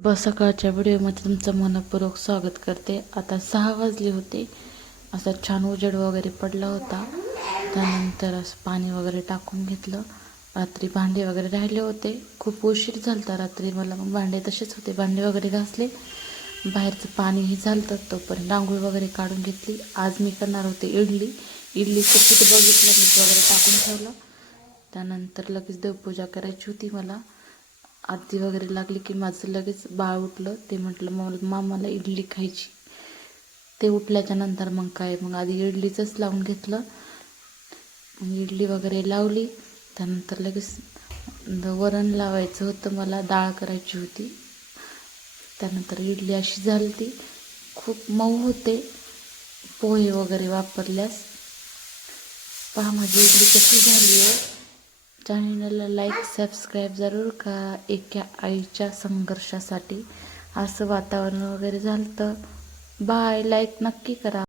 ब सकाळच्या व्हिडिओमध्ये तुमचं मनपूर्वक स्वागत करते. आता सहा वाजले होते. असा छान उजेड वगैरे पडला होता. त्यानंतर असं पाणी वगैरे टाकून घेतलं. रात्री भांडे वगैरे राहिले होते. खूप उशीर झाला रात्री. मला मग भांडे तसेच होते. भांडे वगैरे घासले. बाहेरचं पाणीही झालं तोपर्यंत रांगोळी वगैरे काढून घेतली. आज मी करणार होते इडली. इडलीचं पीठ बघितलं मीठ वगैरे टाकून ठेवलं. त्यानंतर लगेच देवपूजा करायची होती मला. आरती वगैरे लागली की माझं लगेच बाळ उठलं. ते म्हटलं मग मामाला इडली खायची. ते उठल्याच्या नंतर मग काय मग आधी इडलीचंच लावून घेतलं. मग इडली वगैरे लावली. त्यानंतर लगेच वरण लावायचं होतं मला डाळ करायची होती. त्यानंतर इडली अशी झाली ती खूप मऊ होते. पोहे वगैरे वापरल्यास. पहा माझी इडली कशी झाली आहे. चॅनलला लाईक सबस्क्राईब जरूर का एका आईच्या संघर्षासाठी असं वातावरण वगैरे झालं तर बाय. लाईक नक्की करा.